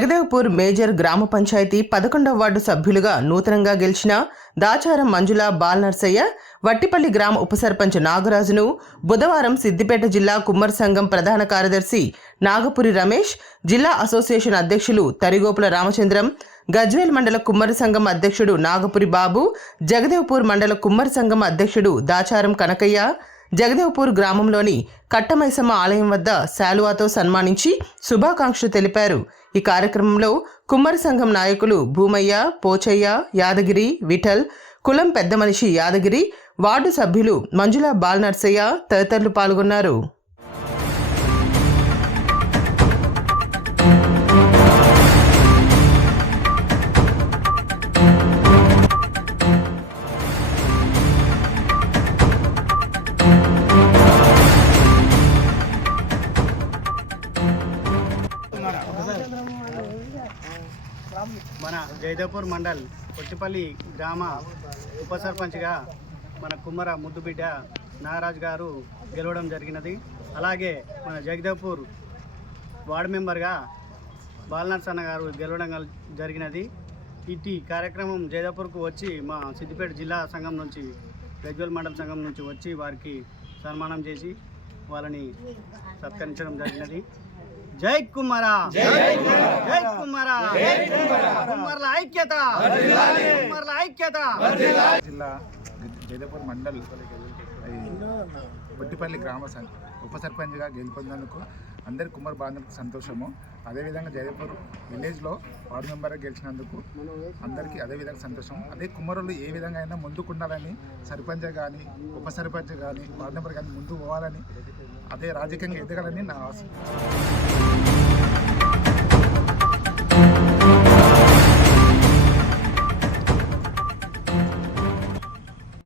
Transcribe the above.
Jagdevpur major గ్రామ panchayat 11వ ward సభ్యులుగా నూతనంగా గెలిచిన దాచారం మంజుల బాలనర్సయ్య, వట్టిపల్లి గ్రామ ఉప సర్పంచ్ నాగరాజును బుధవారం సిద్దిపేట జిల్లా కుమ్మరి సంఘం ప్రధాన కార్యదర్శి నాగపురి రమేష్, జిల్లా అసోసియేషన్ అధ్యక్షులు తరిగోపుల రామచంద్రం, గజ్వేల్ మండల కుమ్మరి సంఘం అధ్యక్షుడు నాగపురి బాబు, జగదేవ్పూర్ మండల కుమ్మరి సంఘం అధ్యక్షుడు దాచారం కనకయ్య, జగదేవ్పూర్ గ్రామంలోని కట్టమైసమ్మ ఆలయం వద్ద శాలువాతో సన్మానించి శుభాకాంక్షలు తెలిపారు. ఈ కార్యక్రమంలో కుమ్మరి సంఘం నాయకులు భూమయ్య, పోచయ్య, యాదగిరి, విఠల్, కులం పెద్ద మనిషి యాదగిరి, వార్డు సభ్యులు మంజుల బాలనర్సయ్య తదితరులు పాల్గొన్నారు. మన జగదేవ్పూర్ మండల్ వట్టిపల్లి గ్రామ ఉప సర్పంచ్గా మన కుమ్మర ముద్దుబిడ్డ నాగరాజు గారు గెలవడం జరిగినది. అలాగే మన జగదేవ్పూర్ వార్డు మెంబర్గా బాలనర్సన్న గారు గెలవడం జరిగినది. ఇటీ కార్యక్రమం జగదేవ్పూర్కు వచ్చి మా సిద్దిపేట జిల్లా సంఘం నుంచి, గజ్వేల్ మండల సంఘం నుంచి వచ్చి వారికి సన్మానం చేసి వాళ్ళని సత్కరించడం జరిగినది. జై కుమ్మరా, జై కుమ్మరా, కుమ్మర్ల ఐక్యత, కుమ్మర్ల ఐక్యత. జిల్లా జగదేవ్పూర్ మండల్ వట్టిపల్లి గ్రామ ఉప సర్పంచ్గా గెలుపొందినందుకు అందరి కుమ్మరి బాంధవులకు సంతోషము. అదేవిధంగా జగదేవ్పూర్ విలేజ్లో వార్డు మెంబర్గా గెలిచినందుకు అందరికీ అదేవిధంగా సంతోషం. అదే కుమ్మరులు ఏ విధంగా అయినా ముందుకుండాలని, సర్పంచ్ కానీ ఉప సర్పంచ్ కానీ వార్డు మెంబర్ కానీ ముందు పోవాలని, అదే రాజకీయంగా ఎదగాలని నా ఆశ.